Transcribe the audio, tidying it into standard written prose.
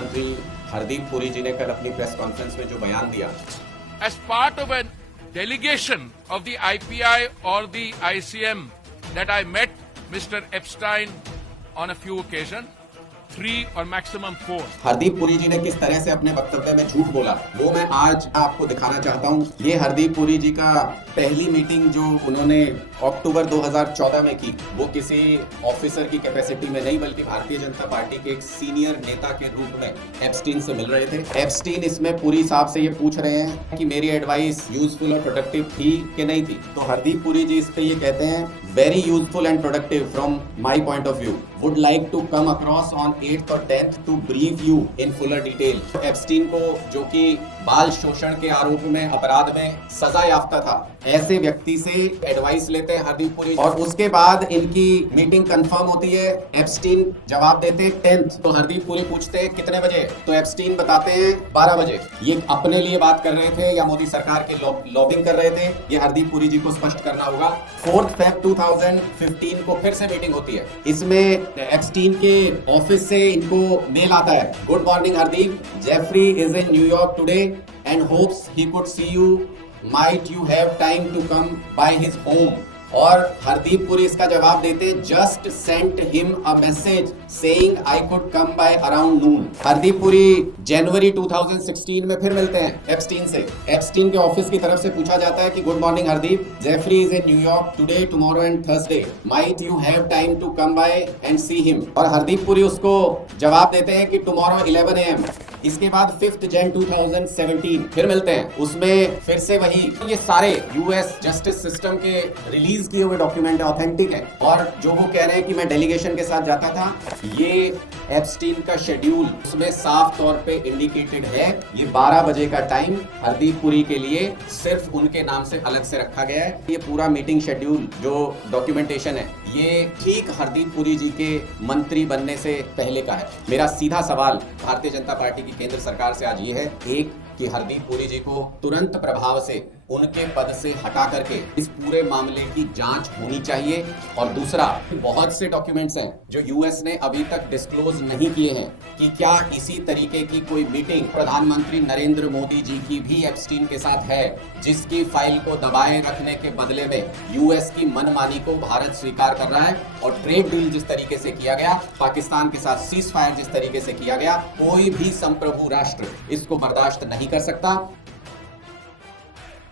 मंत्री हरदीप पुरी जी ने कल अपनी प्रेस कॉन्फ्रेंस में जो बयान दिया, as part of a delegation of the IPI or the ICM that I met Mr. Epstein on a few occasions, 3 or maximum 4. Hardeep Puri जी ने किस तरह से अपने वक्तव्य में झूठ बोला वो मैं आज आपको दिखाना चाहता हूं। ये हरदीप पुरी जी का पहली मीटिंग जो उन्होंने अक्टूबर 2014 में की, वो किसी ऑफिसर की कैपेसिटी में नहीं बल्कि भारतीय जनता पार्टी के एक सीनियर नेता के रूप में एप्स्टीन से मिल रहे थे। एप्स्टीन इसमें पुरी साहब से ये पूछ रहे हैं कि मेरी एडवाइस यूजफुल और प्रोडक्टिव थी कि नहीं थी। तो हरदीप पुरी जी इस पे ये कहते हैं, very useful and productive from my point of view, would like to come across on 8th और 10th to brief you in fuller detail. Epstein को, जो कि बाल शोषण के आरोप में अपराध में सजा याफ्ता था, ऐसे व्यक्ति से एडवाइस लेते हैं हरदीप पुरी और उसके बाद इनकी मीटिंग कंफर्म होती है। एप्स्टीन जवाब देते हैं 10th। तो हरदीप पुरी पूछते हैं कितने बजे, तो एप्स्टीन बताते हैं 12 बजे। ये अपने लिए बात कर रहे थे या मोदी सरकार के लॉबिंग कर रहे थे, ये हरदीप पुरी जी को स्पष्ट करना होगा। 4th Feb 2015 को फिर से मीटिंग होती है। इसमें एप्स्टीन के ऑफिस से इनको मेल आता है, good morning Hardeep, Jeffrey is in New York today and hopes he could see you, might you have time to come by his home। और हरदीप पुरी इसका जवाब देते, just sent him a message saying I could come by around noon. Hardeep Puri जनवरी 2016 में फिर मिलते हैं Epstein से। एप्स्टीन के ऑफिस की तरफ से पूछा जाता है कि good morning Hardeep, Jeffrey is in New York today, tomorrow and Thursday, might you have time to come by and see him. और हरदीप पुरी उसको जवाब देते हैं कि टुमारो 11 AM। इसके बाद 5th Jan 2017 फिर मिलते हैं, उसमें फिर से वही, ये सारे यूएस जस्टिस सिस्टम के रिलीज किए हुए डॉक्यूमेंट है, ऑथेंटिक है। और जो वो कह रहे हैं कि मैं डेलीगेशन के साथ जाता था, ये एप्स्टीन का शेड्यूल उसमें साफ तौर पे इंडिकेटेड है। ये 12 बजे का टाइम हरदीप पुरी के लिए सिर्फ उनके नाम से अलग से रखा गया है। ये पूरा मीटिंग शेड्यूल जो डॉक्यूमेंटेशन है, ये ठीक हरदीप पुरी जी के मंत्री बनने से पहले का है। मेरा सीधा सवाल भारतीय जनता पार्टी की केंद्र सरकार से आज ये है, एक कि हरदीप पुरी जी को तुरंत प्रभाव से उनके पद से हटा करके इस पूरे मामले की जांच होनी चाहिए। और दूसरा, बहुत से डॉक्यूमेंट्स हैं जो यूएस ने अभी तक डिस्क्लोज नहीं किए हैं कि क्या इसी तरीके की कोई मीटिंग प्रधानमंत्री नरेंद्र मोदी जी की भी एप्स्टीन के साथ है, जिसकी फाइल को दबाए रखने के बदले में यूएस की मनमानी को भारत स्वीकार कर रहा है। और ट्रेड डील जिस तरीके से किया गया, पाकिस्तान के साथ सीज फायर जिस तरीके से किया गया, कोई भी संप्रभु राष्ट्र इसको बर्दाश्त नहीं कर सकता।